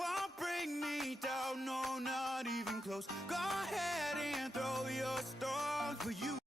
won't bring me down, no, not even close. Go ahead and throw your stones, but you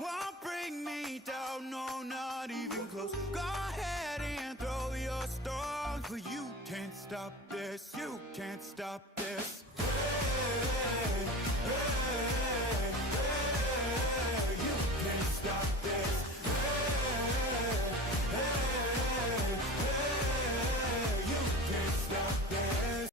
won't bring me down, no, not even close. Go ahead and throw your stones, but you can't stop this, you can't stop this. Hey, hey, hey, you can't stop this. Hey, hey, hey, you can't stop this.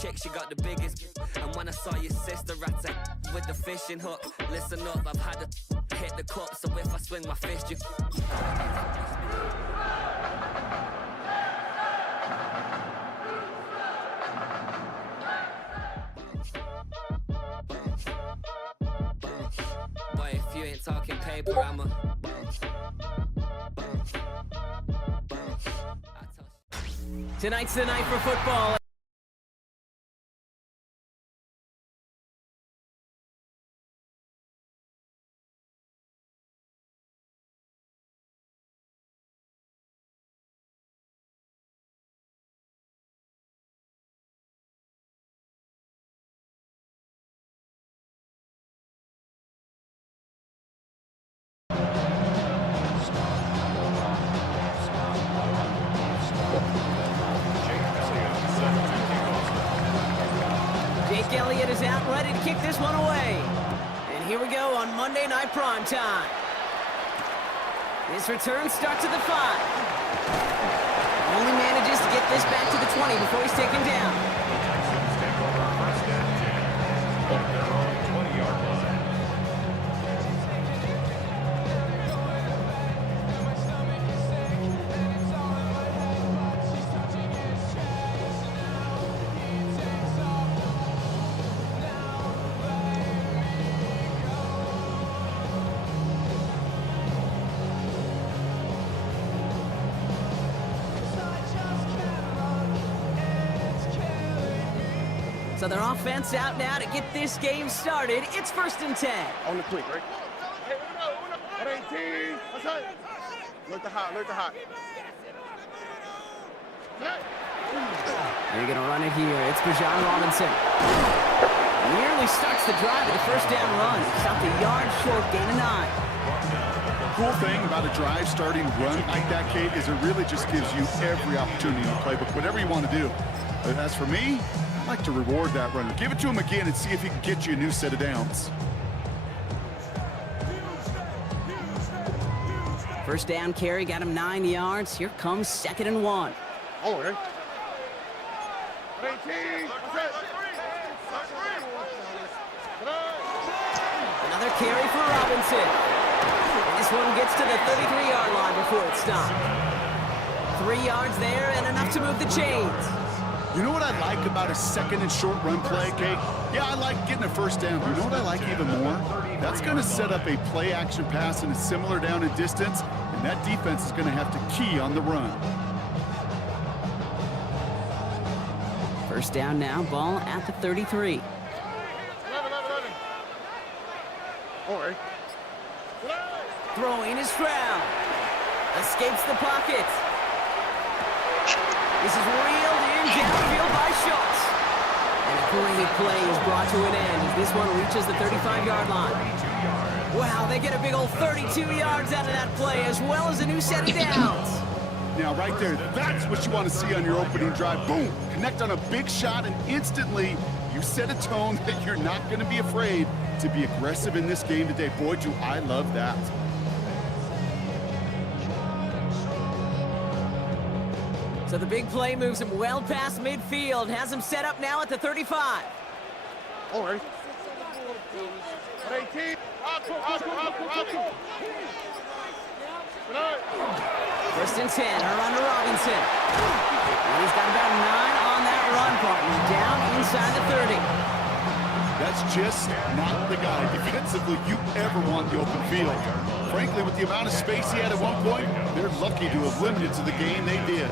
Chick, she got the biggest. And when I saw your sister at with the fishing hook, listen up, I've had to hit the cup, so if I swing my fist, you. Boy, if you ain't talking paper, I'm a. Tonight's the night for football. Elliott is out, ready to kick this one away. And here we go on Monday Night Primetime. His return starts at the 5. Only manages to get this back to the 20 before he's taken down. So their offense out now to get this game started. It's 1st and 10. On the click, right? Hey, 18. What's up? Look the hot, look the hot. They're going to run it here. It's Bijan Robinson. Nearly starts the drive with a first down run. Stopped a yard short, gain of 9. Cool thing about a drive starting run like that, Kate, is it really just gives you every opportunity in the playbook, whatever you want to do. But as for me, like to reward that runner. Give it to him again and see if he can get you a new set of downs. First down carry got him 9 yards. Here comes 2nd and 1. Oh, okay. 18. Another carry for Robinson. And this one gets to the 33-yard line before it's stopped. 3 yards there and enough to move the chains. You know what I like about a 2nd and short run play, Kate? Yeah, I like getting a first down. You know what I like even more? That's going to set up a play action pass in a similar down and distance, and that defense is going to have to key on the run. First down now, ball at the 33. 11. All right. Throwing is Stroud. Escapes the pocket. This is reeled in downfield by Schultz. And a great play is brought to an end as this one reaches the 35-yard line. Wow, they get a big old 32 yards out of that play as well as a new set of downs. Now, right there, that's what you want to see on your opening drive. Boom! Connect on a big shot, and instantly you set a tone that you're not going to be afraid to be aggressive in this game today. Boy, do I love that. So the big play moves him well past midfield, has him set up now at the 35. All right. 18. First and 10, her under Robinson. And he's got about 9 on that run, partner, down inside the 30. That's just not the guy defensively you ever want the open field. Frankly, with the amount of space he had at one point, they're lucky to have limited to the game they did.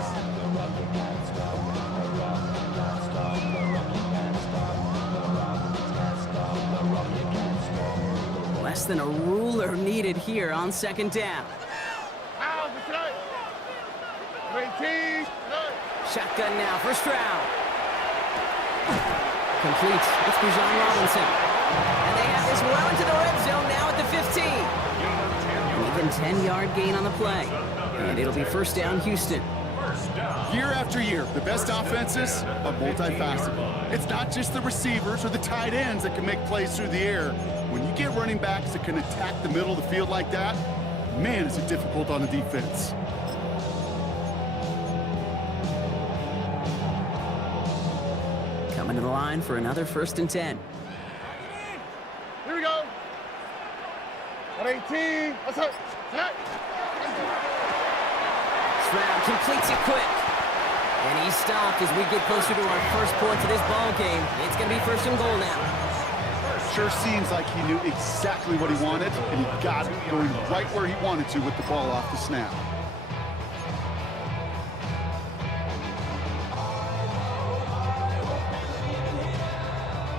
Less than a ruler needed here on 2nd down. 18. Shotgun now for Stroud. Complete. It's Bijan Robinson. And they have this well into the red zone now at the 15. An even 10-yard gain on the play. And it'll be first down Houston. Year after year, the best offenses are multifaceted. It's not just the receivers or the tight ends that can make plays through the air. When you get running backs that can attack the middle of the field like that, man, is it difficult on the defense. Coming to the line for another first and 10. Here we go. 18. Let's hurt. Stroud completes it quick. And he's stopped as we get closer to our first points of this ball game. It's going to be first and goal now. Sure seems like he knew exactly what he wanted, and he got it, going right where he wanted to with the ball off the snap.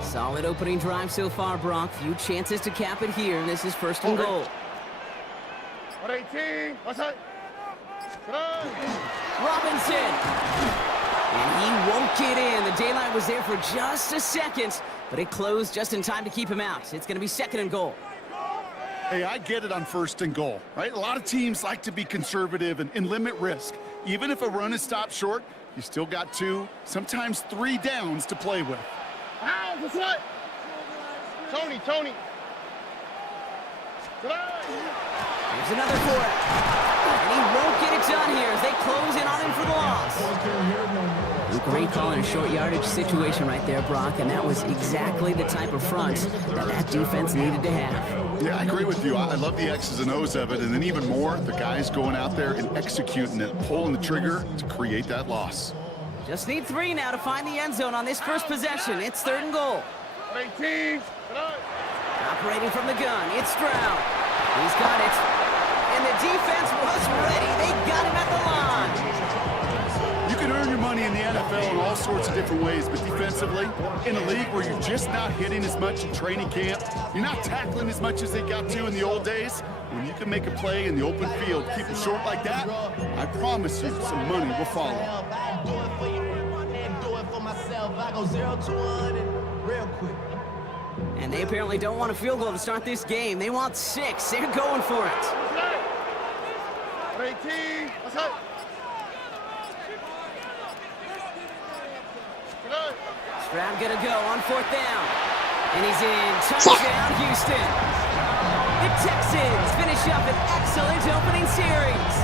Solid opening drive so far, Brock. Few chances to cap it here. This is first and goal. 18. Let's hurt. Robinson. And he won't get in. The daylight was there for just a second, but it closed just in time to keep him out. It's going to be second and goal. Hey, I get it on first and goal, right? A lot of teams like to be conservative and limit risk. Even if a run is stopped short, you still got 2, sometimes 3 downs to play with. What's that? Tony. Here's another for it. And he won't get it done here as they close in on him for the loss. Great call in a short yardage situation right there, Brock, and that was exactly the type of front that defense needed to have. Yeah, I agree with you. I love the X's and O's of it, and then even more, the guys going out there and executing it, pulling the trigger to create that loss. Just need 3 now to find the end zone on this first possession. It's third and goal. 18. Operating from the gun, it's Stroud. He's got it. And the defense was ready. They got him at the line. You can earn your money in the NFL in all sorts of different ways, but defensively, in a league where you're just not hitting as much in training camp, you're not tackling as much as they got to in the old days, when you can make a play in the open field, keep it short like that, I promise you some money will follow. And they apparently don't want a field goal to start this game. They want 6. They're going for it. 18. Let's hurt. Stroud gonna go on 4th down. And he's in. Touchdown, Houston. The Texans finish up an excellent opening series.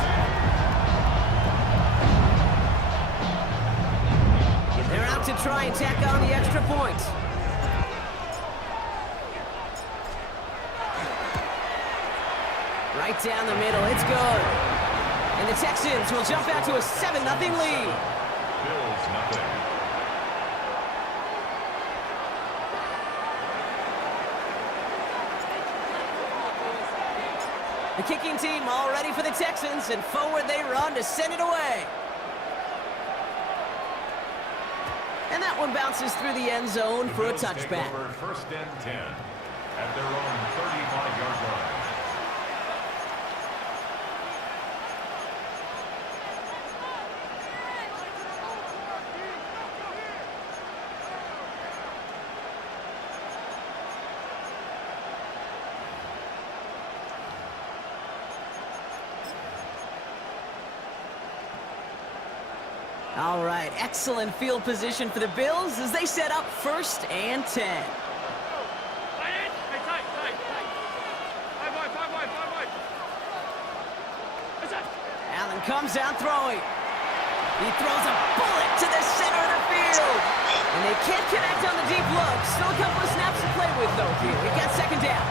They're out to try and tack on the extra point. Right down the middle, it's good. And the Texans will jump out to a 7-0 lead. Bills nothing. The kicking team all ready for the Texans, and forward they run to send it away. And that one bounces through the end zone for a touchback. First and 10 at their own 35-yard line. All right, excellent field position for the Bills as they set up 1st and 10. Allen comes out throwing. He throws a bullet to the center of the field. And they can't connect on the deep look. Still a couple of snaps to play with, though, here. We got 2nd down.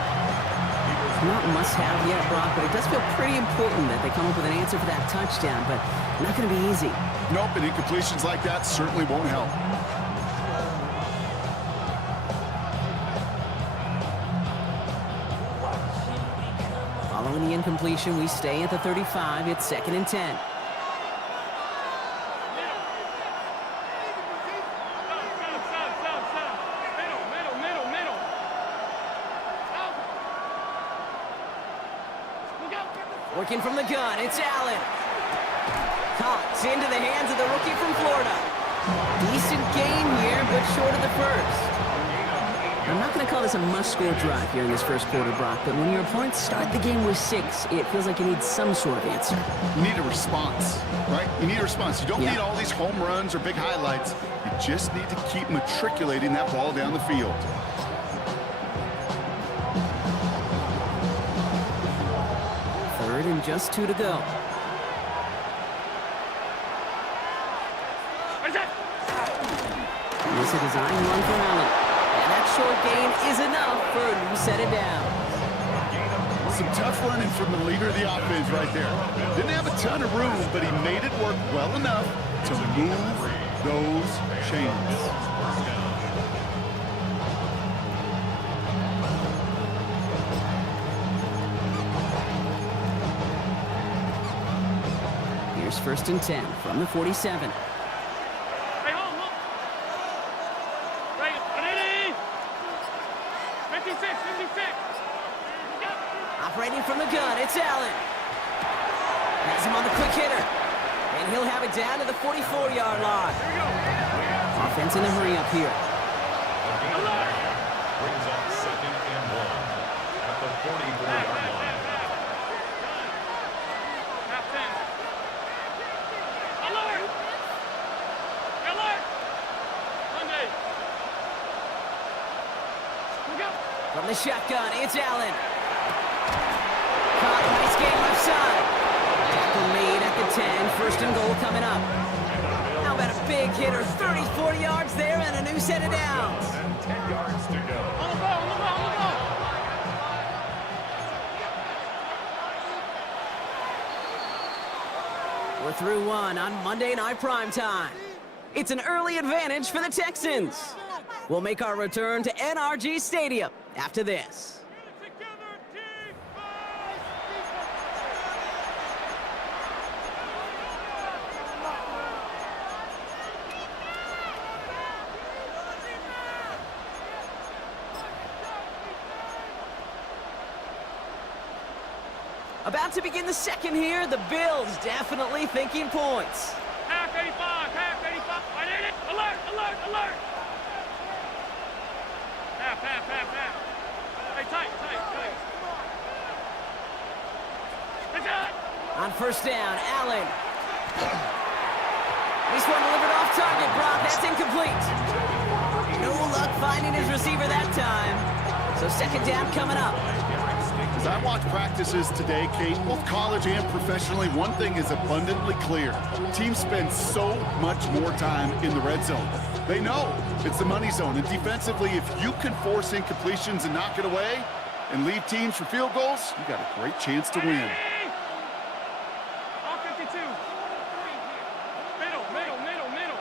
Not must-have yet, Brock, but it does feel pretty important that they come up with an answer for that touchdown, but not going to be easy. Nope, and incompletions like that certainly won't help. Following the incompletion, we stay at the 35. It's 2nd and 10. Working from the gun, it's Allen. Caught into the hands of the rookie from Florida. Decent game here, but short of the first. I'm not going to call this a must-score drive here in this first quarter, Brock, but when your opponents start the game with 6, it feels like you need some sort of answer. You need a response, right? You need a response. You don't need all these home runs or big highlights. You just need to keep matriculating that ball down the field. Third and just 2 to go. And this is a design run for Allen. And that short gain is enough for a new set it down. Some tough running from the leader of the offense right there. Didn't have a ton of room, but he made it work well enough to move those chains. Here's 1st and 10 from the 47. Operating from the gun, it's Allen. Has him on the quick hitter. And he'll have it down to the 44-yard line. Offense in a hurry up here. Brings up 2nd and 1 at the 44-yard line. From the shotgun, it's Allen. Caught, nice game left side. Tackle made at the 10, 1st and goal coming up. How about a big hitter, 30-40 yards there and a new set of downs. 10 yards to go. On the ball. We're through 1 on Monday Night Primetime. It's an early advantage for the Texans. We'll make our return to NRG Stadium after this. About to begin the second here, the Bills definitely thinking points. Half 85. I need it. Alert. Half. Hey, tight. It's out. On 1st down, Allen. This one delivered off target, Brock. That's incomplete. luck finding his receiver that time. So second down coming up. As I watch practices today, Kate, both college and professionally, one thing is abundantly clear. Teams spend so much more time in the red zone. They know it's the money zone, and defensively, if you can force incompletions and knock it away and leave teams for field goals, you got a great chance to win. All 52. Middle.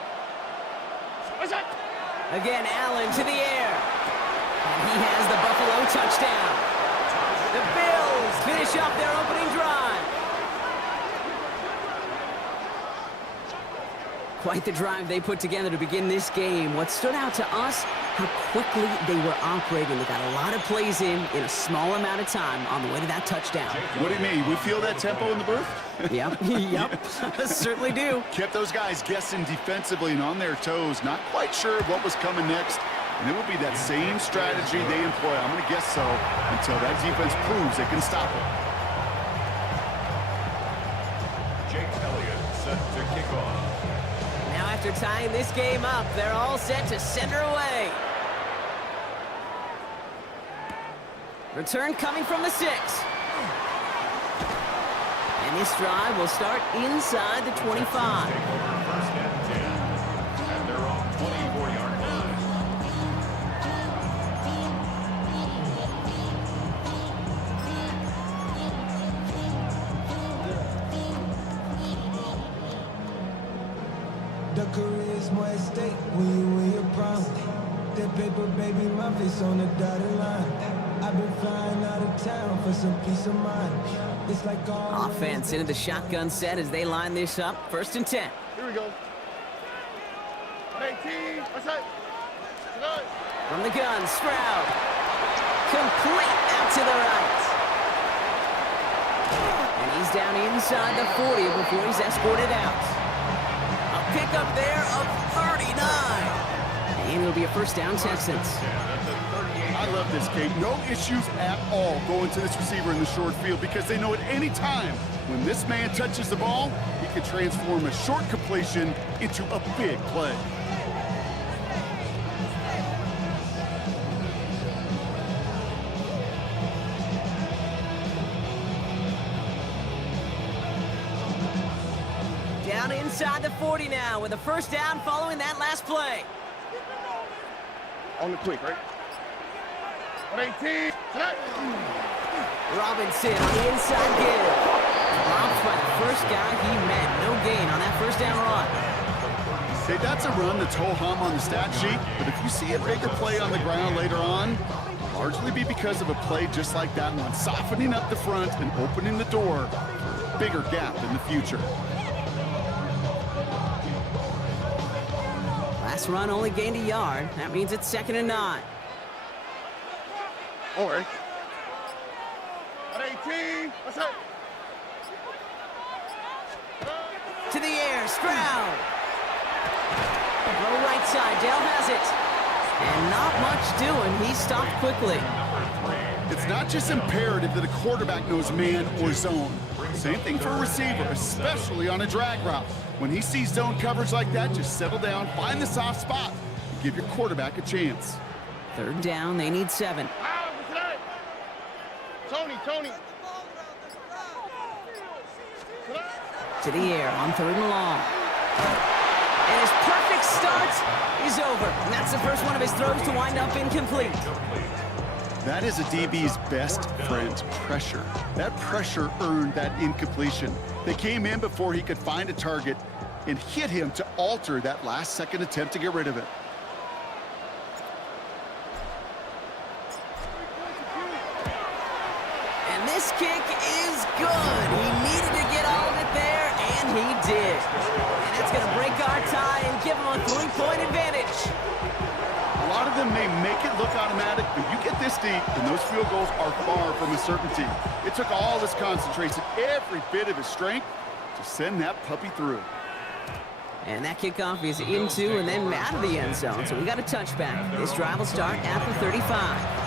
What's that? Again, Allen to the air. And he has the Buffalo touchdown. The Bills finish off their opening drive. Quite the drive they put together to begin this game. What stood out to us, how quickly they were operating. They got a lot of plays in a small amount of time on the way to that touchdown. What do you mean? We feel that tempo in the booth? Yep, certainly do. Kept those guys guessing defensively and on their toes, not quite sure what was coming next. And it will be that same strategy they employ, I'm going to guess so, until that defense proves they can stop it. Jake Elliott set to kick off. Now after tying this game up, they're all set to send her away. Return coming from the 6. And this drive will start inside the 25. First and 10. And they're off 24-yard line. The career's more at stake when you win your prime. That paper, baby, my face on the dotted line. I've been flying out of town for some peace of mind. It's like all Offense into the shotgun set as they line this up. First and 10. Here we go. 18. What's that? From the gun, Stroud. Complete out to the right. And he's down inside the 40 before he's escorted out. A pickup there of 39. And it'll be a first down, Texans. I love this, Kate. No issues at all going to this receiver in the short field because they know at any time when this man touches the ball, he can transform a short completion into a big play. Down inside the 40 now with a first down following that last play. On the quick, right? 18. Robinson on the inside give. Drops by the first guy he met. No gain on that first down run. Hey, that's a run that's ho-hum on the stat sheet, but if you see a bigger play on the ground later on, largely be because of a play just like that one, softening up the front and opening the door for a bigger gap in the future. Last run only gained a yard. That means it's 2nd and 9. All right. 18. What's that? To the air, Stroud. Throw right side, Dale has it. And not much doing, he stopped quickly. It's not just imperative that a quarterback knows man or zone. Same thing for a receiver, especially on a drag route. When he sees zone coverage like that, just settle down, find the soft spot, and give your quarterback a chance. 3rd down, they need 7. Tony. To the air on 3rd and long. And his perfect start is over. And that's the first one of his throws to wind up incomplete. That is a DB's best friend, pressure. That pressure earned that incompletion. They came in before he could find a target and hit him to alter that last-second attempt to get rid of it. And this kick is good. He needed to get all of it there, and he did. And that's going to break our tie and give him a 3-point advantage. A lot of them may make it look automatic, but you get this deep, and those field goals are far from a certainty. It took all his concentration, every bit of his strength, to send that puppy through. And that kickoff is into and then out of the end zone, so we got a touchback. This drive will start at the 35.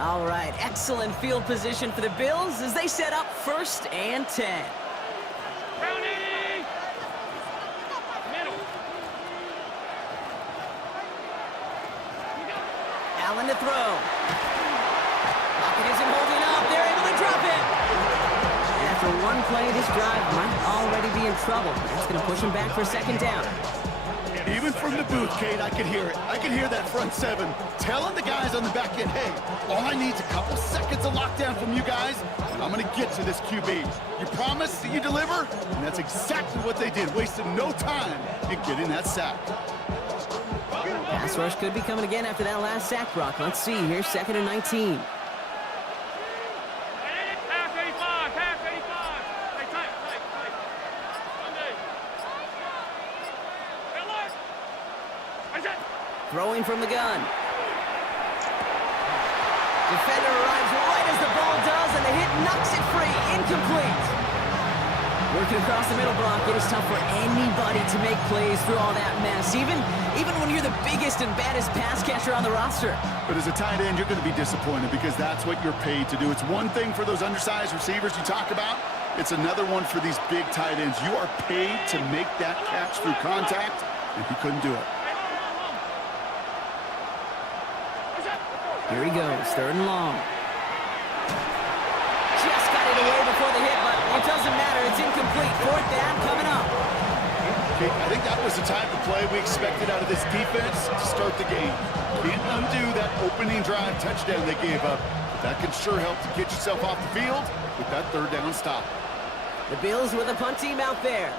All right, excellent field position for the Bills as they set up 1st and 10. Allen to throw. Pocket isn't holding up. They're able to drop it. And after one play, this drive might already be in trouble. That's going to push him back for 2nd down. Even from the booth, Kate, I could hear it. I could hear that front 7 telling the guys on the back end, hey, all I need is a couple seconds of lockdown from you guys, and I'm going to get to this QB. You promise that you deliver? And that's exactly what they did, wasted no time in getting that sack. Pass rush could be coming again after that last sack, Brock. Let's see. Here's 2nd and 19. Throwing from the gun. Defender arrives right as the ball does, and the hit knocks it free. Incomplete. Working across the middle, Brock. It is tough for anybody to make plays through all that mess, even when you're the biggest and baddest pass catcher on the roster. But as a tight end, you're going to be disappointed because that's what you're paid to do. It's one thing for those undersized receivers you talk about. It's another one for these big tight ends. You are paid to make that catch through contact, and he couldn't do it. Here he goes, 3rd and long. Just got it away before the hit, but it doesn't matter. It's incomplete. 4th down coming up. Okay, I think that was the type of play we expected out of this defense to start the game. Can't undo that opening drive touchdown they gave up. But that can sure help to get yourself off the field with that 3rd down stop. The Bills with a punt team out there.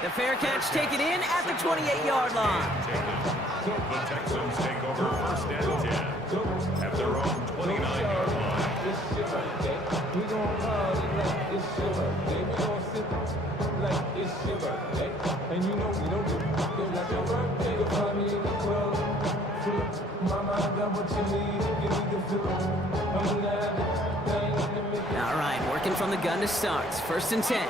The fair catch taken in at the 28-yard line. The Texans take over 1st and 10 at their own 29-yard line. All right, working from the gun to start. 1st and 10.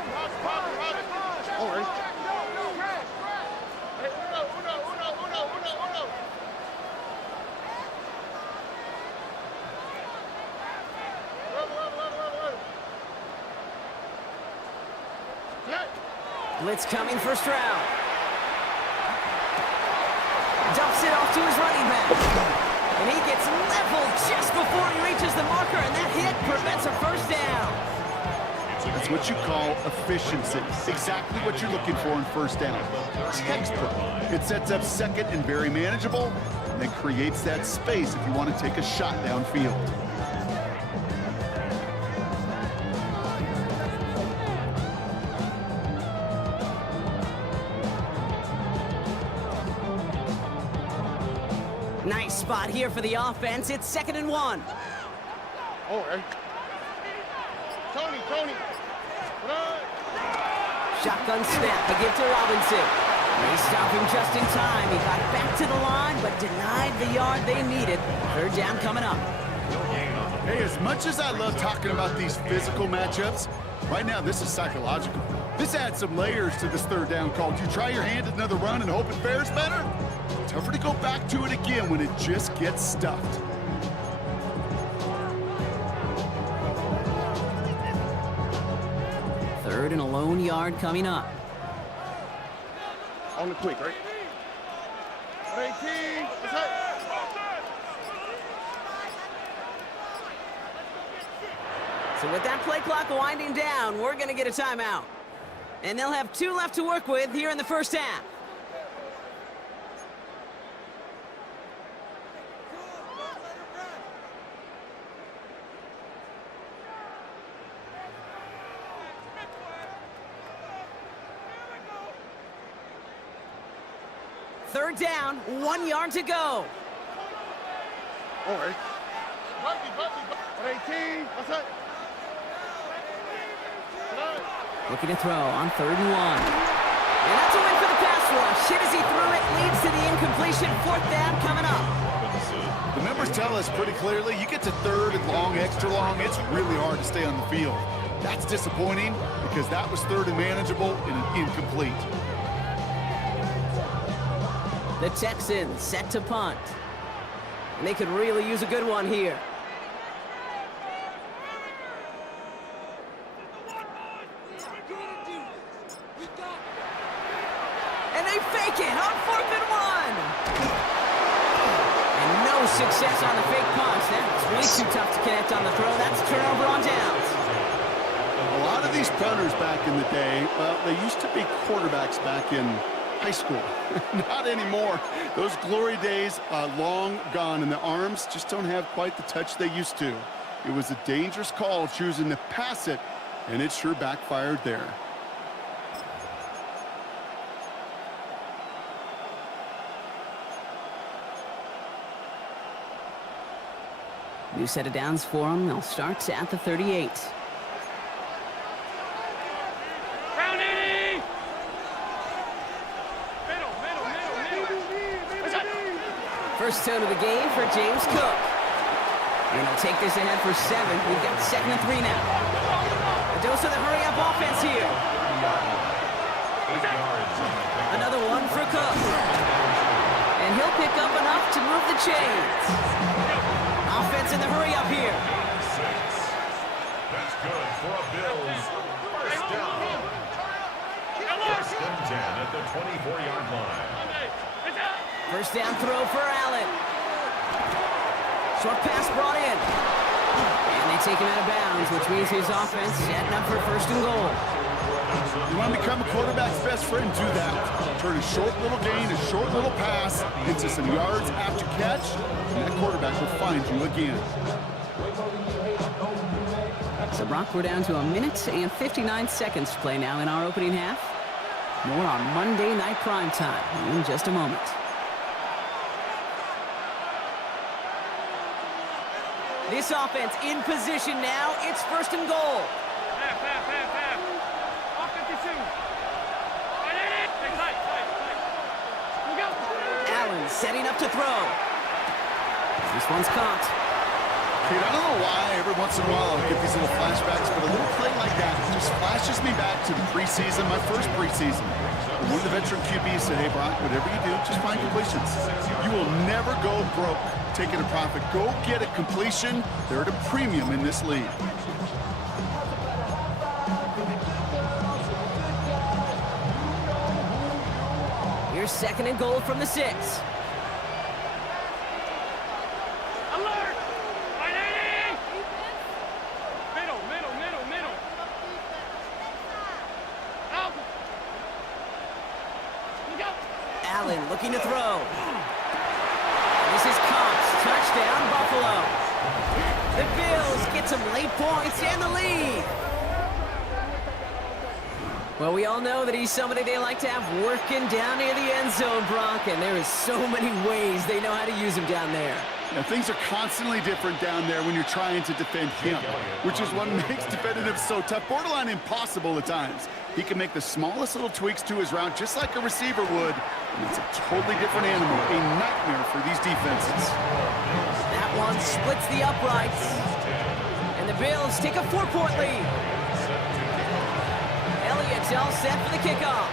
Blitz coming 1st round. Dumps it off to his running back. And he gets leveled just before he reaches the marker, and that hit prevents a 1st down. That's what you call efficiency. Exactly what you're looking for in 1st down. Textbook. It sets up 2nd and very manageable, and then creates that space if you want to take a shot downfield. Nice spot here for the offense. It's 2nd and 1. All right. Tony. Run. Shotgun snap, a give to Robinson. They stop him just in time. He got back to the line, but denied the yard they needed. 3rd down coming up. Hey, as much as I love talking about these physical matchups, right now this is psychological. This adds some layers to this 3rd down call. Do you try your hand at another run and hope it fares better? Tougher to go back to it again when it just gets stuffed. Third and a lone yard coming up. On the quick, right? 18. Let's hit. So with that play clock winding down, we're going to get a timeout. And they'll have 2 left to work with here in the 1st half. Third down, 1 yard to go. All right. 18. Let's hit. Looking to throw on 3rd and 1. And that's a win for the pass rush. Hit as he threw it, leads to the incompletion. 4th down coming up. The numbers tell us pretty clearly, you get to 3rd and long, extra long, it's really hard to stay on the field. That's disappointing because that was 3rd and manageable and an incomplete. The Texans set to punt. And they could really use a good one here. And they fake it on 4th and 1. And no success on the fake punch. That's way too tough to connect on the throw. That's a turnover on downs. A lot of these punters back in the day, well, they used to be quarterbacks back in high school. Not anymore. Those glory days are long gone, and the arms just don't have quite the touch they used to. It was a dangerous call choosing to pass it, and it sure backfired there. New set of downs for them. They'll start at the 38. First tone of the game for James Cook. And he'll take this ahead for 7. We've got 2nd and 3 now. A dose of the hurry-up offense here. Another one for Cook. And he'll pick up enough to move the chains. Offense in the hurry-up here. That's good for a Bills first down. First and 10 at the 24-yard line. First down throw for Allen. Short pass brought in. And they take him out of bounds, which means his offense setting up for 1st and goal. You want to become a quarterback's best friend, do that. Turn a short little gain, a short little pass into some yards after catch, and that quarterback will find you again. So, Brock, we're down to 1 minute and 59 seconds to play now in our opening half. More on Monday Night Primetime in just a moment. This offense in position now. It's 1st and goal. Allen setting up to throw. This one's caught. Kate, I don't know why every once in a while I'll get these little flashbacks, but a little play like that just flashes me back to the preseason, my first preseason. When one of the veteran QBs said, hey, Brock, whatever you do, just find completions. You will never go broke taking a profit. Go get a completion. They're at a premium in this league. Here's 2nd and goal from the 6. Alert! 180! Middle. Out! Look out! Allen looking to throw. This is Cox. Touchdown, Buffalo. The Bills get some late points and the lead. Well, we all know that he's somebody they like to have working down near the end zone, Brock, and there is so many ways they know how to use him down there. Now, things are constantly different down there when you're trying to defend him, which is what makes defending him so tough, borderline impossible at times. He can make the smallest little tweaks to his route just like a receiver would, and it's a totally different animal, a nightmare for these defenses. That one splits the uprights, and the Bills take a 4-point lead. Elliott's all set for the kickoff.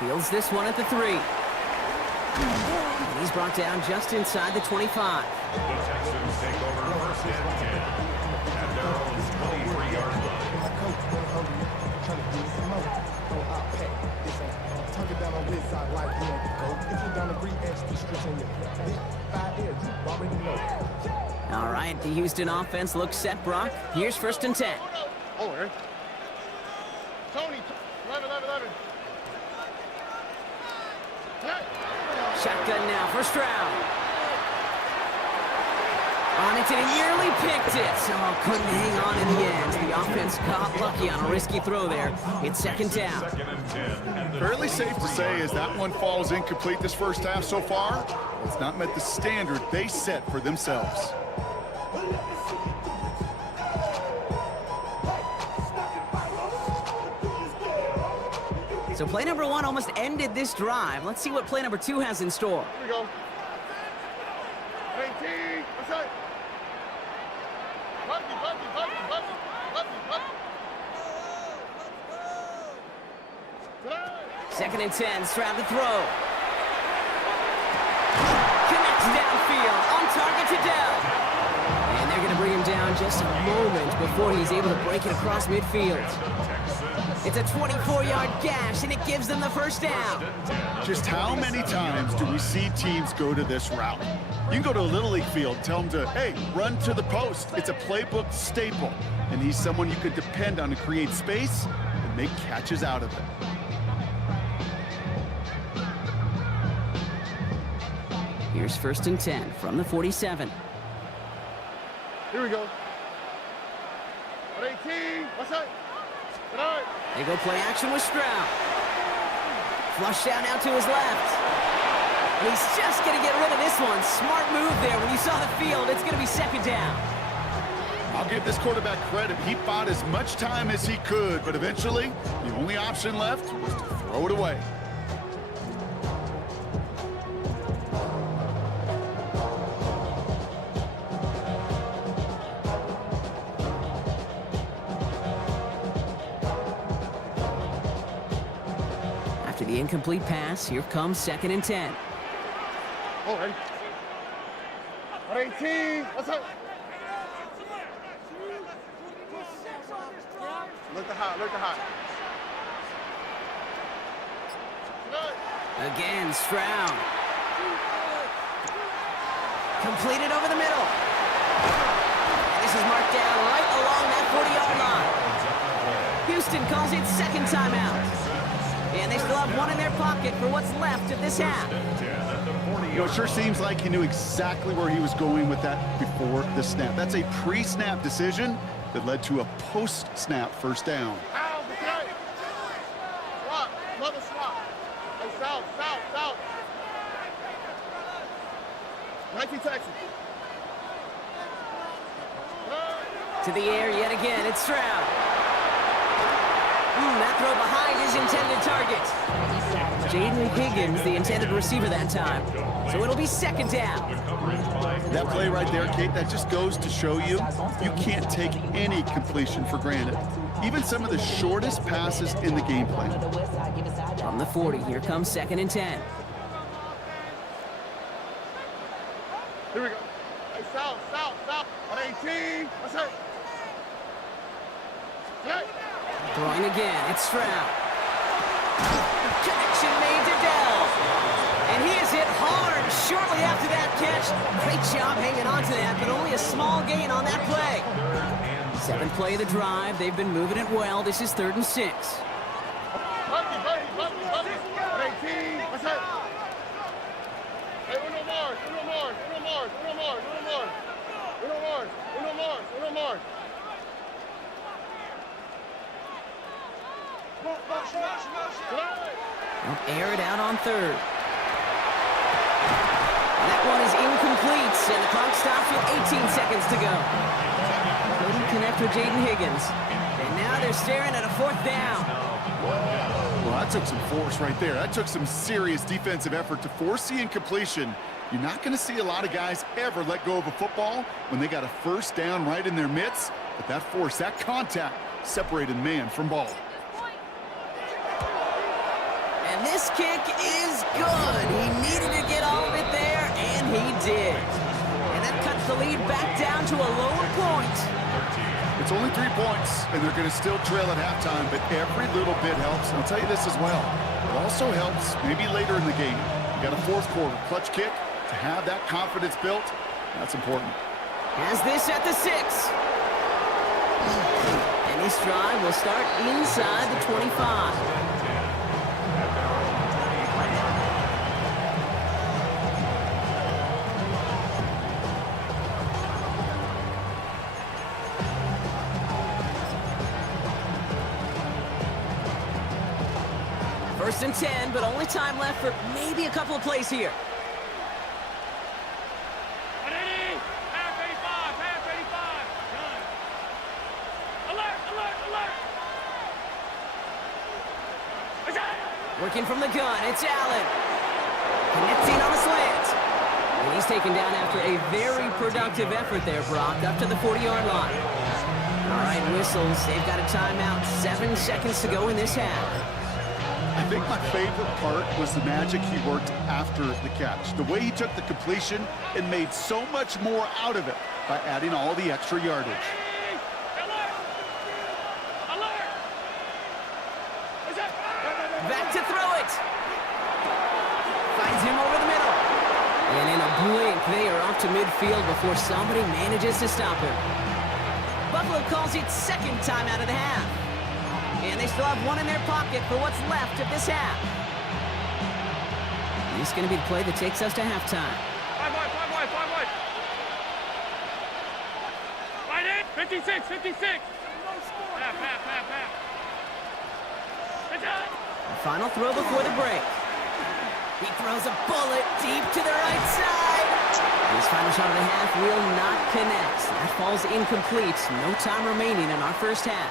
Fields this one at the 3. And he's brought down just inside the 25. The Texans take over 1st and 10 at their own 23-yard line. All right, the Houston offense looks set, Brock. Here's 1st and 10. Oh, Aaron. Tony, 11. Shotgun now for Stroud. On it, and he nearly picked it. Oh, couldn't hang on in the end. The offense got lucky on a risky throw there. It's 2nd down. 2nd and 10. Fairly safe to say as that one falls incomplete this first half so far, it's not met the standard they set for themselves. So play number 1 almost ended this drive. Let's see what play number 2 has in store. Here we go. 18. What's up? Bucky. 2nd and 10, Stroud to throw. Connects downfield, on target to Dell. And they're going to bring him down just a moment before he's able to break it across midfield. It's a 24-yard gash, and it gives them the first down. Just how many times do we see teams go to this route? You can go to a Little League field, tell them to, hey, run to the post. It's a playbook staple, and he's someone you could depend on to create space and make catches out of it. Here's 1st and 10 from the 47. Here we go. 18. What's up? Good eye. They go play action with Stroud. Flush down out to his left. And he's just going to get rid of this one. Smart move there. When you saw the field, it's going to be 2nd down. I'll give this quarterback credit. He bought as much time as he could, but eventually, the only option left was to throw it away. After the incomplete pass, here comes 2nd and 10. All right. 18. What's up? Look the hot. Look the hot. Again, Stroud. Completed over the middle. And this is marked down right along that 40-yard line. Houston calls it 2nd timeout. And they still have one in their pocket for what's left of this half. You know, it sure seems like he knew exactly where he was going with that before the snap. That's a pre-snap decision that led to a post-snap first down. Ow, okay. Swap. Another swap. Hey, south. 19 Texans. To the air yet again, it's Stroud. That throw behind his intended target. Jaden Higgins, the intended receiver that time. So it'll be 2nd down. That play right there, Kate, that just goes to show you can't take any completion for granted. Even some of the shortest passes in the game plan. From the 40, here comes 2nd and 10. Here we go. Hey, south. 18. What's up? Hey. Throwing again, it's Stroud. Connection made to Dell. And he is hit hard shortly after that catch. Great job hanging on to that, but only a small gain on that play. 7th play of the drive. They've been moving it well. This is 3rd and 6. Bucky. 18. What's up? Hey, Uno Mars. They'll air it out on 3rd. And that one is incomplete, and the clock stops with 18 seconds to go. Couldn't connect with Jaden Higgins. And now they're staring at a 4th down. Well, that took some force right there. That took some serious defensive effort to force the incompletion. You're not going to see a lot of guys ever let go of a football when they got a 1st down right in their midst. But that force, that contact, separated man from ball. And this kick is good. He needed to get all of it there, and he did. And that cuts the lead back down to a lower point. It's only 3 points, and they're going to still trail at halftime, but every little bit helps. And I'll tell you this as well. It also helps maybe later in the game. You got a 4th quarter clutch kick to have that confidence built. That's important. Has this at the 6. And this drive will start inside the 25. First and 10, but only time left for maybe a couple of plays here. Working from the gun, it's Allen. Connecting on the slant. And he's taken down after a very productive effort there, Brock, up to the 40-yard line. All right, whistles. They've got a timeout. 7 seconds to go in this half. I think my favorite part was the magic he worked after the catch. The way he took the completion and made so much more out of it by adding all the extra yardage. Back to throw it. Finds him over the middle. And in a blink, they are off to midfield before somebody manages to stop him. Buffalo calls it second time out of the half. And they still have one in their pocket for what's left of this half. This is going to be the play that takes us to halftime. 56, 56. Half. Final throw before the break. He throws a bullet deep to the right side. His final shot of the half will not connect. That falls incomplete. No time remaining in our first half.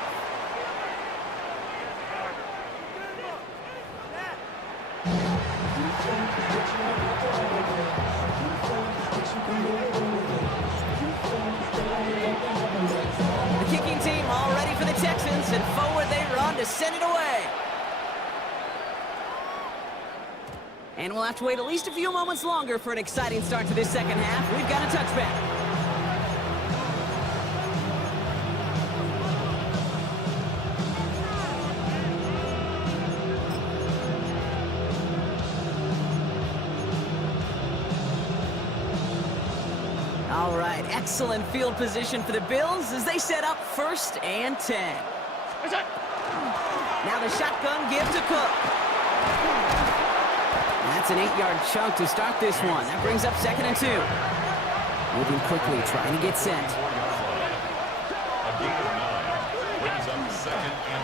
The kicking team all ready for the Texans, and forward they run to send it away. And we'll have to wait at least a few moments longer for an exciting start to this second half. We've got a touchback. All right, excellent field position for the Bills as they set up 1st and 10. Now the shotgun give to Cook. That's an 8-yard chunk to start this one. That brings up 2nd and 2. Moving quickly, trying to get set.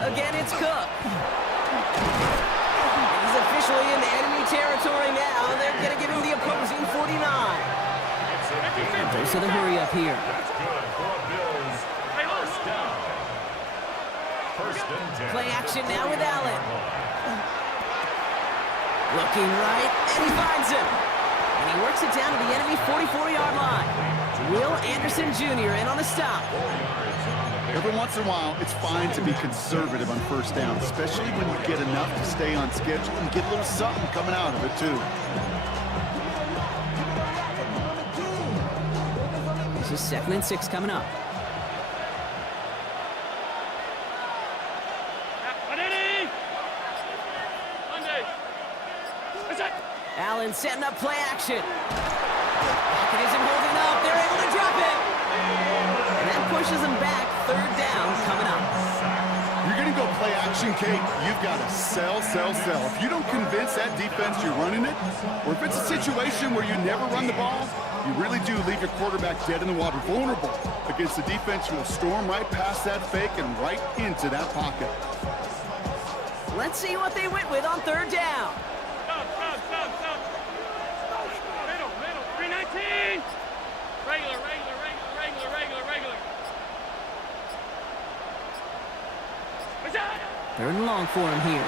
Again, it's Cook. He's officially in the enemy territory now. They're going to give him the opposing 49. Those are the hurry up here. Play action now with Allen. Looking right, and he finds him. And he works it down to the enemy 44-yard line. Will Anderson Jr. in on the stop. Every once in a while, it's fine to be conservative on 1st down, especially when you get enough to stay on schedule and get a little something coming out of it, too. This is 2nd and 6 coming up. Allen setting up play action. Pocket isn't holding up. They're able to drop it. And that pushes them back. 3rd down coming up. You're going to go play action, Kate. You've got to sell. If you don't convince that defense you're running it, or if it's a situation where you never run the ball, you really do leave your quarterback dead in the water, vulnerable against the defense who will storm right past that fake and right into that pocket. Let's see what they went with on 3rd down. Stop. Middle. 319. Regular. 3rd and long for him here.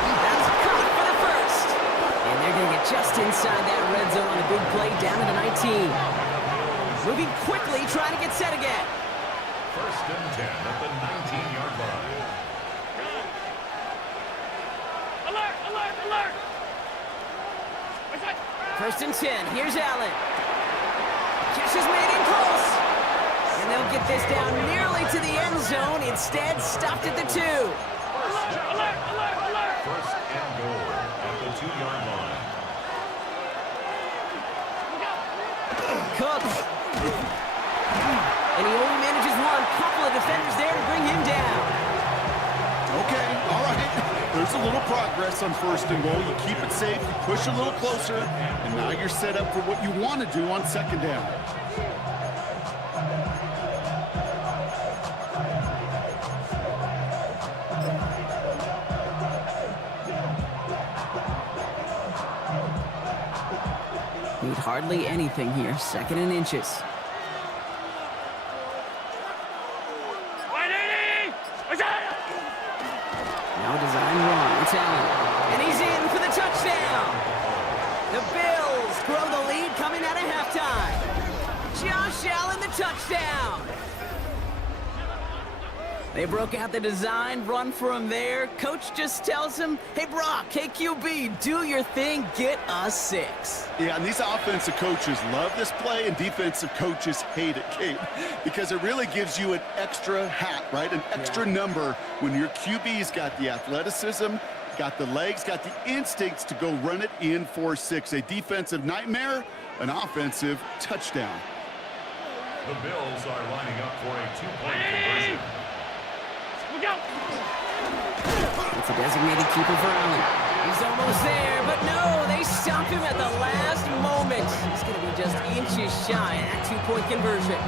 That's caught for the 1st. And they're going to get just inside that red zone on a big play down to the 19. Moving quickly, trying to get set again. 1st and 10 at the 19-yard line. Alert! 1st and 10. Here's Allen. Catch is made in close. And they'll get this down nearly to the end zone. Instead, stopped at the 2. Alert! 1st and goal at the 2-yard line. Cook. And he only manages one. Couple of defenders there to bring him down. Okay, all right. There's a little progress on 1st and goal. You keep it safe, you push a little closer, and now you're set up for what you want to do on 2nd down. Need hardly anything here. 2nd and inches. Now design wrong. It's Allen. And he's in for the touchdown. The Bills grow the lead coming out of halftime. Josh Allen, the touchdown. They broke out the design, run for him there. Coach just tells him, hey, Brock, KQB, do your thing, get a 6. Yeah, and these offensive coaches love this play, and defensive coaches hate it, Kate, because it really gives you an extra hat, right? An extra number when your QB's got the athleticism, got the legs, got the instincts to go run it in for 6. A defensive nightmare, an offensive touchdown. The Bills are lining up for a 2-point conversion. It's a designated keeper for Allen. He's almost there, but no, they stop him at the last moment. He's going to be just inches shy of that 2-point conversion.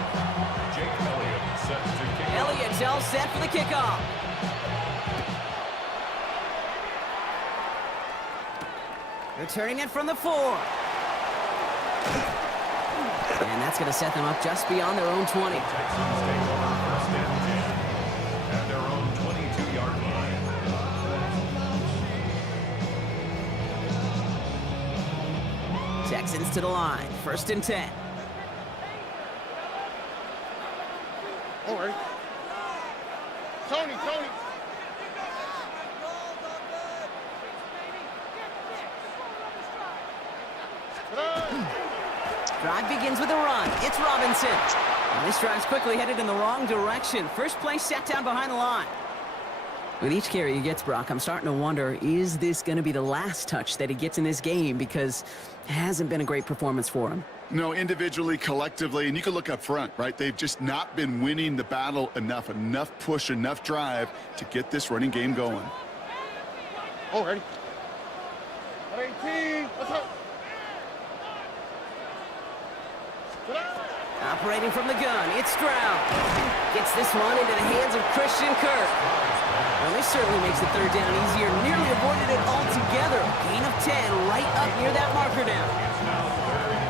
Jake Elliott set to kick. Elliott's all set for the kickoff. Returning it from the 4. And that's going to set them up just beyond their own 20. Texans take over first and 10 at their own 22-yard line. Texans to the line, first and 10. All right. Tony. Drive begins with a run. It's Robinson. And this drive's quickly headed in the wrong direction. First play set down behind the line. With each carry he gets, Brock, I'm starting to wonder, is this going to be the last touch that he gets in this game? Because it hasn't been a great performance for him. No, individually, collectively, and you can look up front, right? They've just not been winning the battle enough push, enough drive to get this running game going. All ready. 18. Let's go. Operating from the gun, it's Stroud. Gets this one into the hands of Christian Kirk. Well, this certainly makes the third down easier. Nearly avoided it altogether. Gain of 10 right up near that marker down.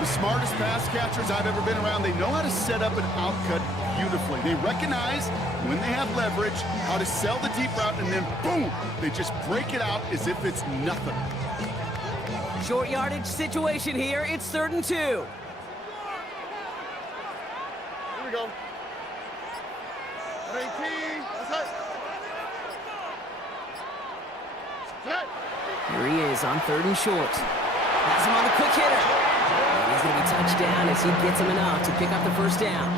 The smartest pass catchers I've ever been around, they know how to set up an outcut beautifully. They recognize when they have leverage, how to sell the deep route, and then boom, they just break it out as if it's nothing. Short yardage situation here. It's 3rd and 2. Here we go. 18. Let's go. Here he is on 3rd and short. Has him on the quick hitter. And he's going to be touched down as he gets him enough to pick up the first down.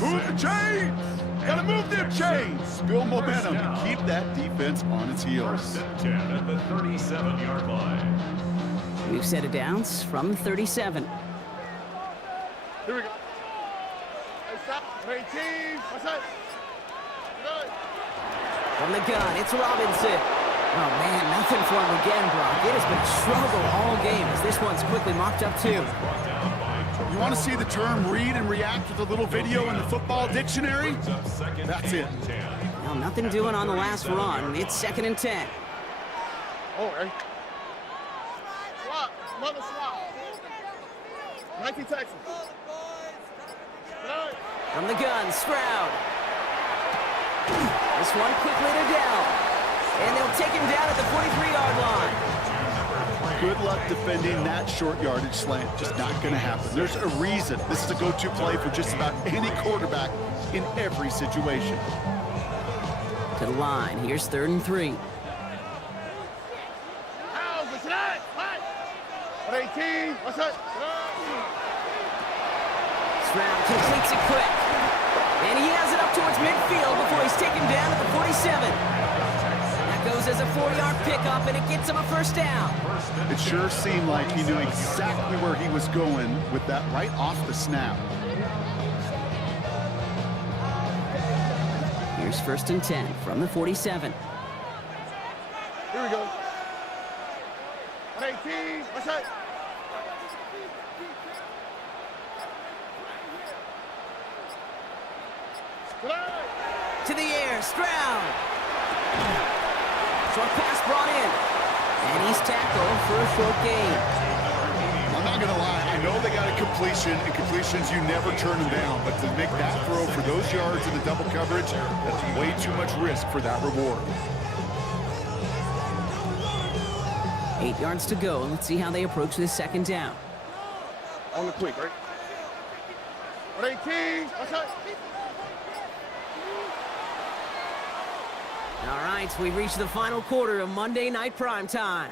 Move the chains! Gotta move them chains! Build momentum and keep that defense on its heels. First and 10 at the 37-yard line. We've set it downs from 37. Here we go. Hey, stop. 18. What's up? Good. From the gun, it's Robinson. Oh, man, nothing for him again, Brock. It has been a struggle all game as this one's quickly mocked up, too. You want to see the term read and react with a little video in the football dictionary? That's it. Well, nothing doing on the last run. It's 2nd and 10. All right. Swap. Mother swap. 19 Texans. Good. From the gun, Stroud. This one quickly to Dell. And they'll take him down at the 43-yard line. Good luck defending that short yardage slant. Just not going to happen. There's a reason. This is a go-to play for just about any quarterback in every situation. To the line. Here's 3rd and 3. How's it tonight? What? 18. What's up? Stroud completes it quick. And he has it up towards midfield before he's taken down at the 47. That goes as a 4-yard pickup, and it gets him a first down. It sure seemed like he knew exactly where he was going with that right off the snap. Here's 1st and 10 from the 47. Here we go. 18. What's up? To the air, Stroud. Short pass brought in. And he's tackled for a short gain. I'm not going to lie. I know they got a completion, and completions, you never turn them down. But to make that throw for those yards in the double coverage, that's way too much risk for that reward. 8 yards to go. Let's see how they approach this 2nd down. On the quick, right? 18. What's up? All right, we've reached the final quarter of Monday Night Primetime.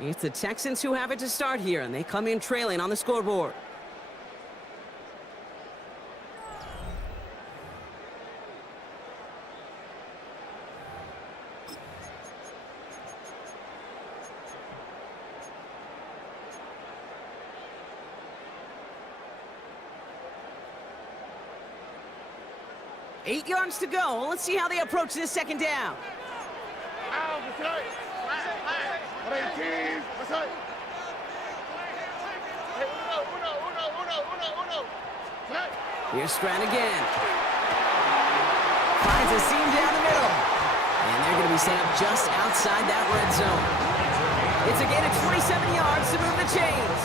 It's the Texans who have it to start here, and they come in trailing on the scoreboard. Eight yards to go. Let's see how they approach this second down. Here's Strand again. Finds a seam down the middle. And they're going to be set up just outside that red zone. It's a gain of 27 yards to move the chains.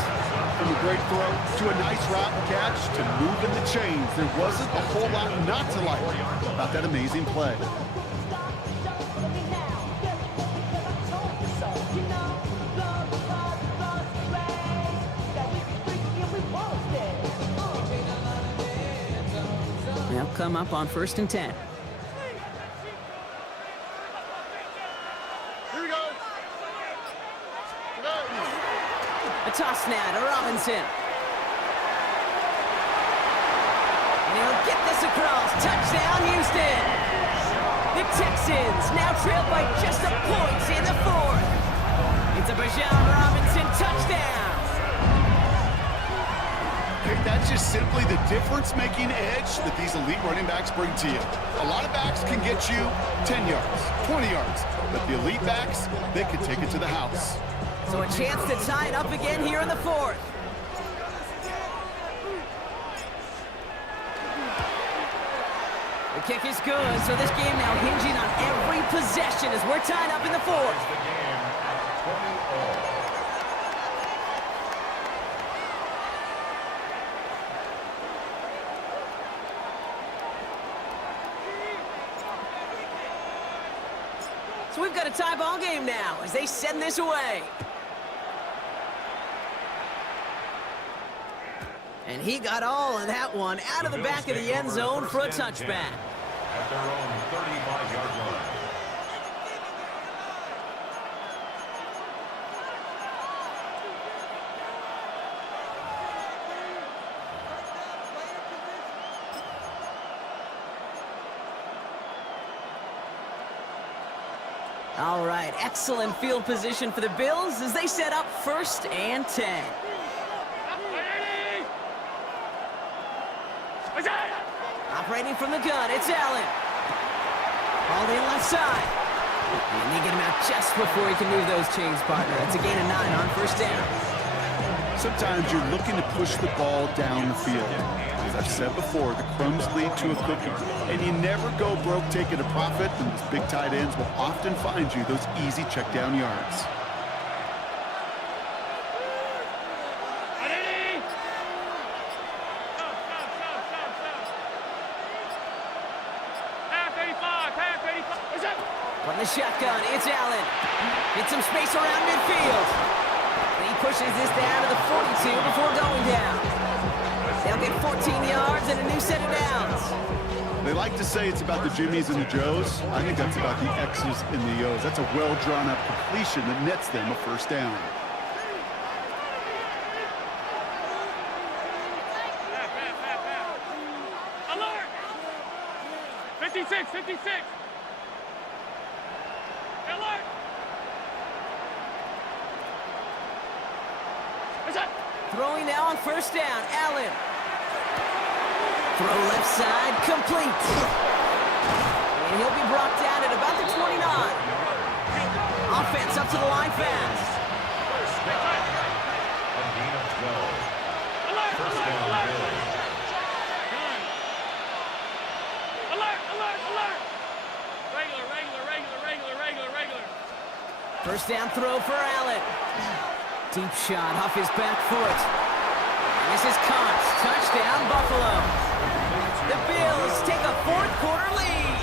From a great throw to a nice route and catch to moving the chains. There wasn't a whole lot not to like about that amazing play. They'll come up on 1st and 10. A toss now to Robinson. And he'll get this across. Touchdown, Houston. The Texans now trailed by just a point in the 4th. It's a Bijan Robinson touchdown. Okay, that's just simply the difference-making edge that these elite running backs bring to you. A lot of backs can get you 10 yards, 20 yards, but the elite backs, they can take it to the house. So a chance to tie it up again here in the 4th. The kick is good, so this game now hinging on every possession as we're tied up in the 4th. So we've got a tie ball game now as they send this away. And he got all of that one out of the back of the end zone for a touchback. At their own 35-yard line. All right, excellent field position for the Bills as they set up 1st and 10. Operating from the gun, it's Allen. All in left side. And they get him out just before he can move those chains, partner. It's a gain of 9 on 1st down. Sometimes you're looking to push the ball down the field. As I've said before, the crumbs lead to a cookie. And you never go broke taking a profit, and those big tight ends will often find you those easy check down yards. From the shotgun, it's Allen. Get some space around midfield. And he pushes this down to the 42 before going down. They'll get 14 yards and a new set of downs. They like to say it's about the Jimmies and the Joes. I think that's about the X's and the O's. That's a well-drawn-up completion that nets them a 1st down. Alert! 56, 56! Alert! Throwing now on 1st down, Allen. Throw left side, complete. And he'll be brought down at about the 29. Offense up to the line fast. A gain of 12. Alert! First Alert! down, Alert! Bills. Alert! Alert! Alert! Regular. 1st down throw for Allen. Deep shot off his back foot. And this is caught. Touchdown, Buffalo. The Bills take a 4th quarter lead.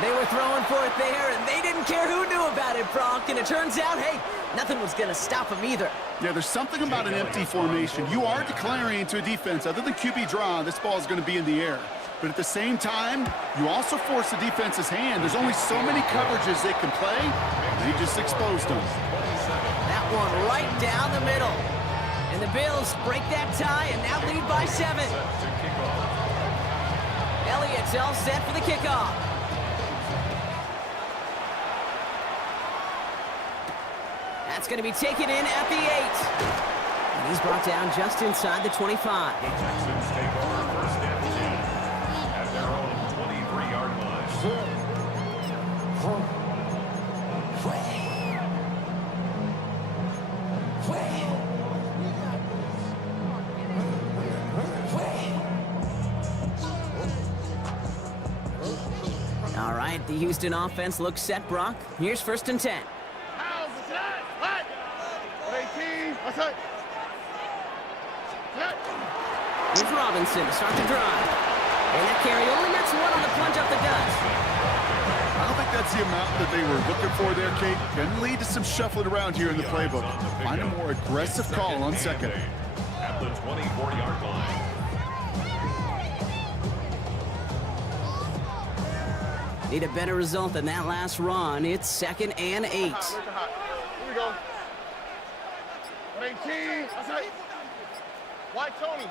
They were throwing for it there, and they didn't care who knew about it, Brock. And it turns out, hey, nothing was going to stop them either. Yeah, there's something about an empty formation. You are declaring to a defense, other than QB draw, this ball is going to be in the air. but at the same time, you also force the defense's hand. There's only so many coverages they can play, and they just exposed them. That one right down the middle. And the Bills break that tie and now lead by 7. Elliott's all set for the kickoff. That's going to be taken in at the 8. And he's brought down just inside the 25. The Texans take over first and 10 at their own 23-yard line. All right, the Houston offense looks set, Brock. Here's first and 10. Here's Robinson to start the drive. And that carry only nets one on the plunge up the gut. I don't think that's the amount that they were looking for there, Kate. Can lead to some shuffling around here in the playbook. Find a more aggressive call on second. At the 24-yard line. Need a better result than that last run. It's second and 8. Here we go. 18. That's right. White Tony.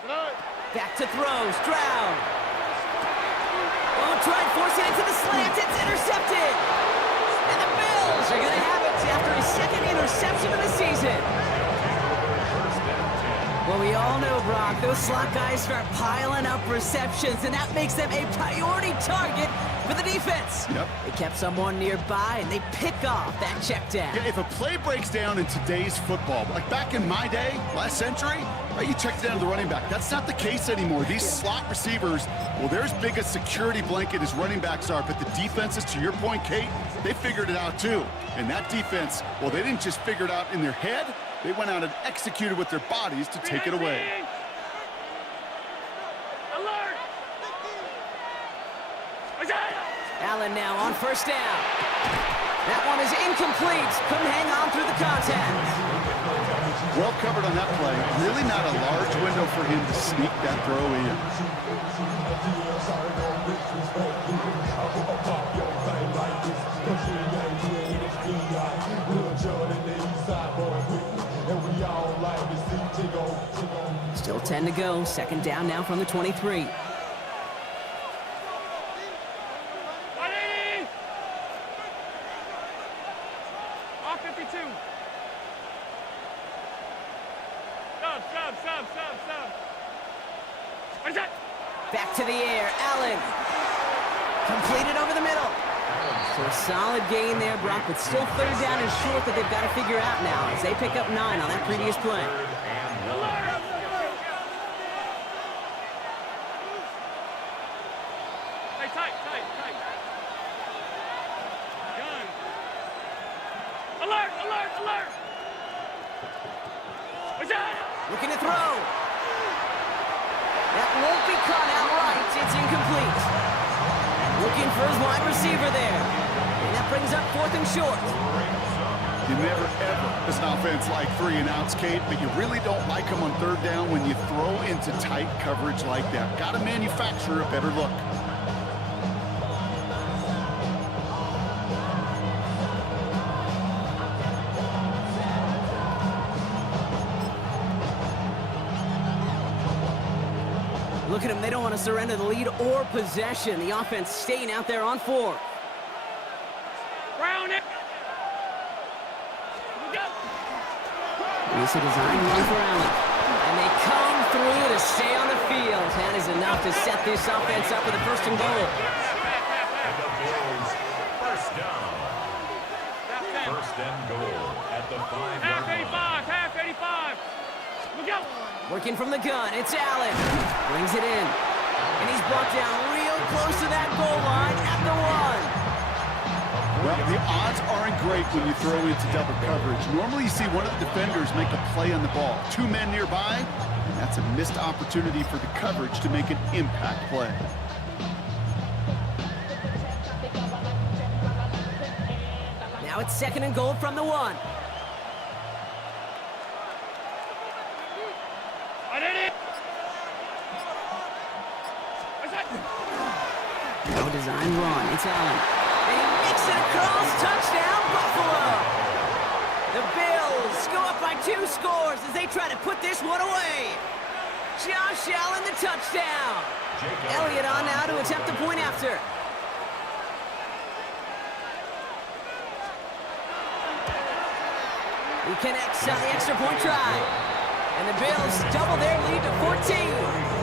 Tonight. Back to throw. Stroud. Oh, try and force it into the slant. It's intercepted. And the Bills are going to have it after his second interception of the season. Well, we all know, Brock, those slot guys start piling up receptions, and that makes them a priority target for the defense. Yep. They kept someone nearby, and they pick off that check down. Yeah, if a play breaks down in today's football, like back in my day, last century, right, you check down the running back. That's not the case anymore. These slot receivers, well, they're as big a security blanket as running backs are, but the defenses, to your point, Kate, they figured it out too. And that defense, well, they didn't just figure it out in their head. They went out and executed with their bodies to take it away. Alert! Allen now on first down. That one is incomplete. Couldn't hang on through the contact. Well covered on that play. Really not a large window for him to sneak that throw in. Still 10 to go. Second down now from the 23. Back to the air. Allen. Completed over the middle. So a solid gain there, Brock, but still third down and short that they've got to figure out now as they pick up 9 on that previous play. Tight. Gun. Alert! Looking to throw. That won't be caught outright. It's incomplete. Looking for his wide receiver there. And that brings up 4th and short. You never, ever, as an offense, like 3 and outs, Kate, but you really don't like them on third down when you throw into tight coverage like that. Got to manufacture a better look. Look at them. They don't want to surrender the lead or possession. The offense staying out there on 4. Round it. It's a design run for Allen. And they come through to stay on the field. That is enough to set this offense up with a first and goal. And the Bills, first down. First and goal at the 5-yard line. Half 85. Look out. Working from the gun, it's Allen. Brings it in. And he's brought down real close to that goal line at the 1. Well, the odds aren't great when you throw into double coverage. Normally you see one of the defenders make a play on the ball. 2 men nearby, and that's a missed opportunity for the coverage to make an impact play. Now it's 2nd and goal from the 1. No design run. It's Allen. And he makes it across. Touchdown, Buffalo. The Bills go up by 2 scores as they try to put this one away. Josh Allen, the touchdown. Elliott on now to attempt the point after. He connects on the extra point try. And the Bills double their lead to 14.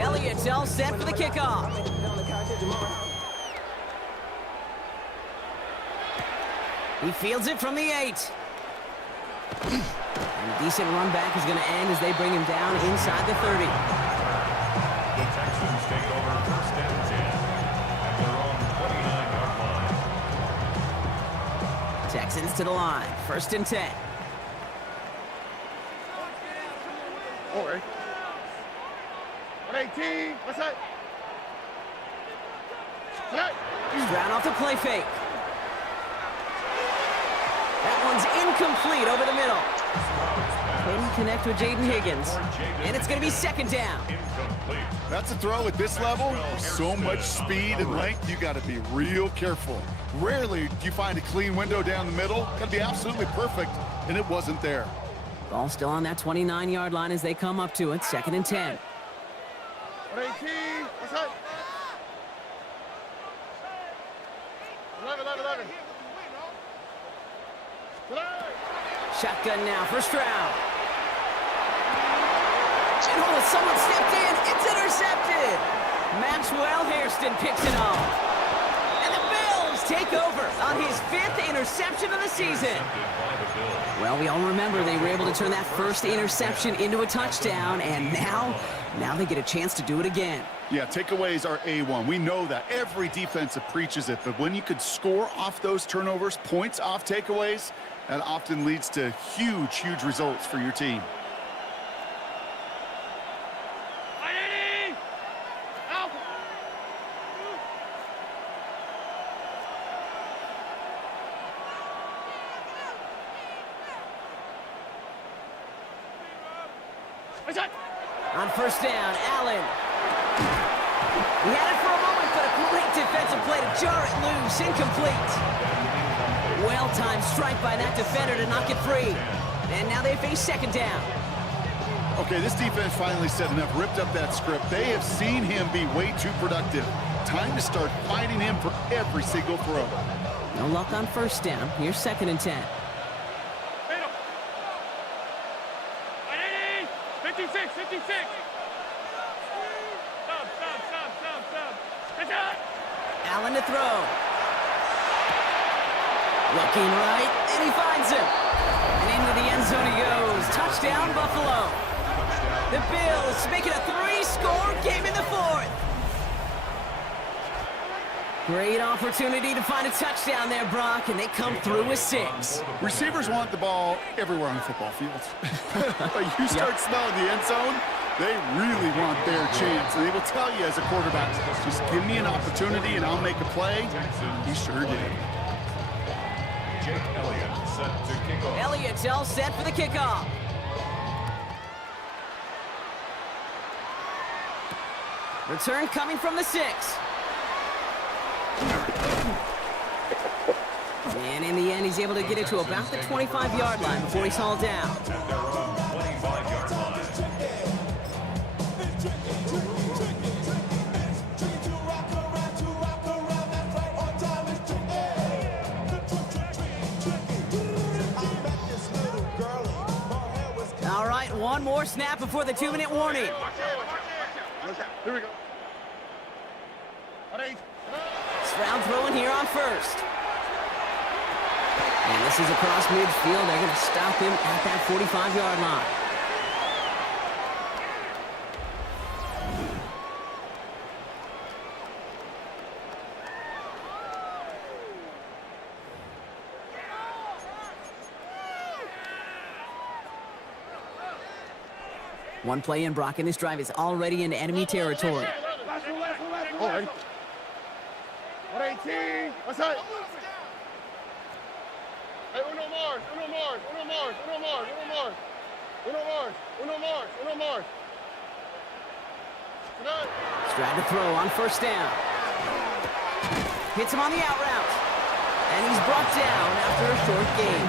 Elliott's all set for the kickoff. He fields it from the 8. And a decent run back is going to end as they bring him down inside the 30. The Texans take over first and 10 at their own 29-yard line. Texans to the line, first and 10. All right. 118. What's that? Stroud off the play fake. That one's incomplete over the middle. Couldn't connect with Jaden Higgins. And it's going to be second down. That's a throw at this level. With so much speed and length, you got to be real careful. Rarely do you find a clean window down the middle. Got to be absolutely perfect, and it wasn't there. Ball still on that 29-yard line as they come up to it, second and 10. 118. What's that? 11. Shotgun now for Stroud. Oh, someone stepped in. It's intercepted. Maxwell Hairston picks it off. And the Bills take over on his 5th interception of the season. Well, we all remember they were able to turn that first interception into a touchdown, and now they get a chance to do it again. Yeah, takeaways are A1. We know that. Every defensive preaches it, but when you could score off those turnovers, points off takeaways, that often leads to huge results for your team. On first down, Allen. He had it for a moment, but a great defensive play to jar it loose. Incomplete. Well-timed strike by that defender to knock it free. And now they face second down. Okay, this defense finally said enough, ripped up that script. They have seen him be way too productive. Time to start fighting him for every single throw. No luck on first down. Here's second and 10. 56. Stop. Allen to throw. Looking right, and he finds him. And into the end zone he goes. Touchdown, Buffalo. The Bills make it a 3-score game in the 4th. Great opportunity to find a touchdown there, Brock, and they come through with 6. Receivers want the ball everywhere on the football field. But you start smelling the end zone, they really want their chance. And they will tell you as a quarterback, just give me an opportunity and I'll make a play. He sure did. Jake Elliott set to kick off. Elliott's all set for the kickoff. Return coming from the 6. And in the end, he's able to get it to about the 25-yard line before he's hauled down. At their own 25-yard line. All right, one more snap before the 2-minute warning. Here we go. Stroud throwing here on first. And this is across midfield. They're going to stop him at that 45-yard line. One play in, Brock, and this drive is already into enemy territory. All right. 118. What's that? Hey, uno more. Uno Mars. Stride to throw on first down. Hits him on the out route. And he's brought down after a short gain.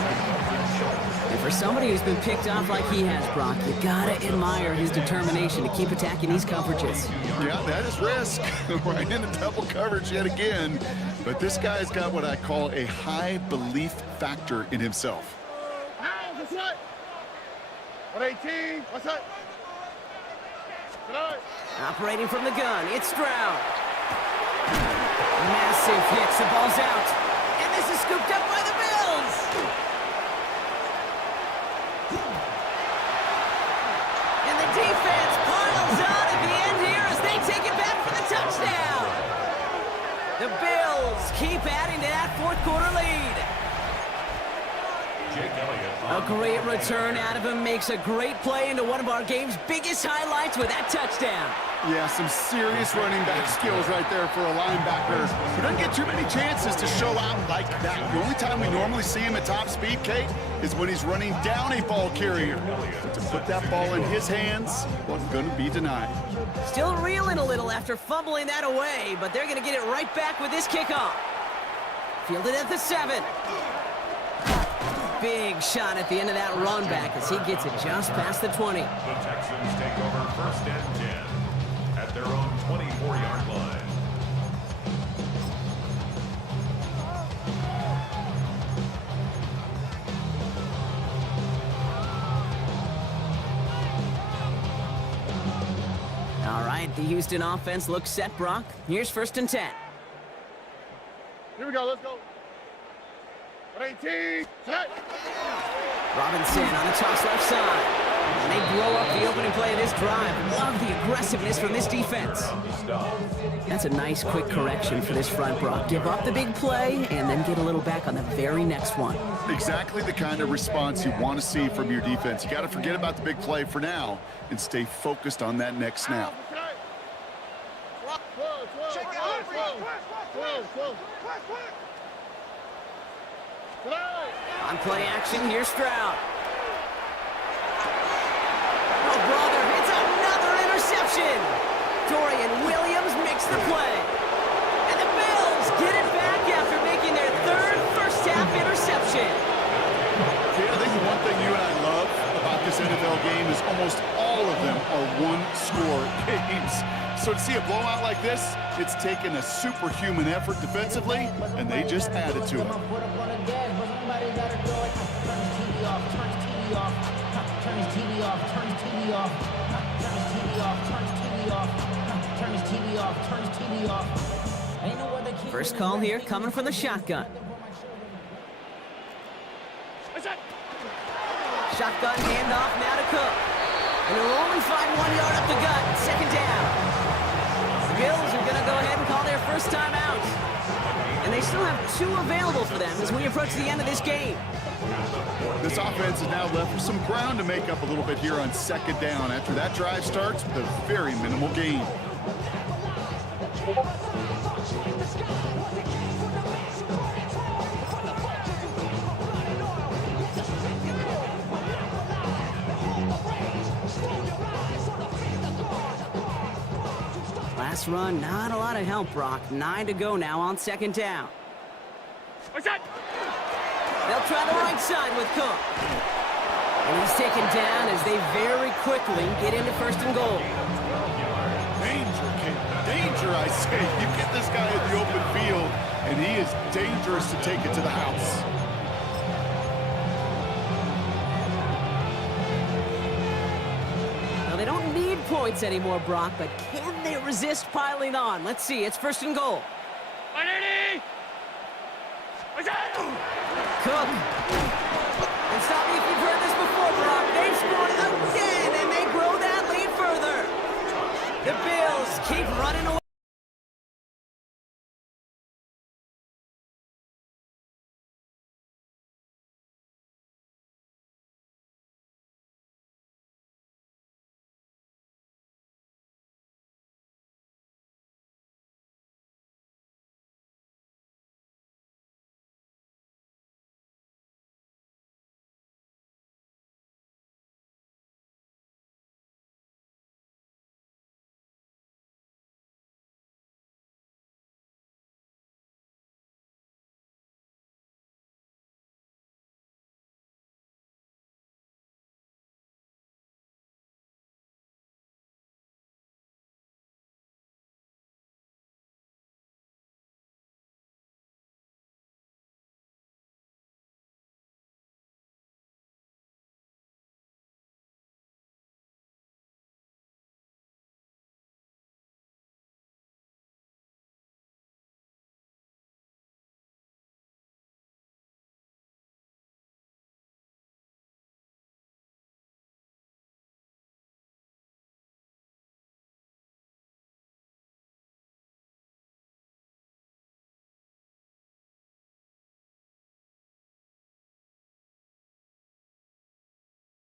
And for somebody who's been picked off like he has, Brock, you gotta admire his determination to keep attacking these coverages. Yeah, that is risk. Right into double coverage yet again. But this guy's got what I call a high belief factor in himself. What's that? 118. What's that? Operating from the gun, it's Stroud. Massive hits, the ball's out. And this is scooped up by the Bills. And the defense piles on at the end here as they take it back for the touchdown. The Bills keep adding to that fourth quarter lead. A great return out of him, makes a great play into one of our game's biggest highlights with that touchdown. Yeah, some serious running back skills right there for a linebacker who doesn't get too many chances to show out like that. The only time we normally see him at top speed, Kate, is when he's running down a ball carrier. But to put that ball in his hands wasn't going to be denied. Still reeling a little after fumbling that away, but they're going to get it right back with this kickoff. Fielded at the 7. Big shot at the end of that run back as he gets it just past the 20. The Texans take over first and 10 at their own 24-yard line. All right, the Houston offense looks set, Brock. Here's first and 10. Here we go, let's go. 118. Set. Robinson on the toss left side. And they blow up the opening play of this drive. Love the aggressiveness from this defense. That's a nice quick correction for this front, Brock. Give up the big play and then get a little back on the very next one. Exactly the kind of response you want to see from your defense. You got to forget about the big play for now and stay focused on that next snap. On play action, here's Stroud. Oh, brother, it's another interception. Dorian Williams makes the play. And the Bills get it back after making their third first-half interception. Yeah, I think the one thing you and I love about this NFL game is almost all of them are one-score games. So to see a blowout like this, it's taken a superhuman effort defensively, and they just added to it. First call here coming from the shotgun. Shotgun handoff now to Cook. And he'll only find 1 yard up the gut. Second down. The Bills are going to go ahead and call their first time out. And they still have 2 available for them as we approach the end of this game. This offense is now left with some ground to make up a little bit here on second down after that drive starts with a very minimal gain. Last run, not a lot of help, Brock. 9 to go now on second down. They'll try the right side with Cook. And he's taken down as they very quickly get into first and goal. Danger, kid. Danger, I say. You get this guy in the open field, and he is dangerous to take it to the house. Now, they don't need points anymore, Brock, but can they resist piling on? Let's see. It's first and goal. 180. Cook. And stop me if you've heard this before, Brock. They've scored again, and they grow that lead further. The Bills keep running away.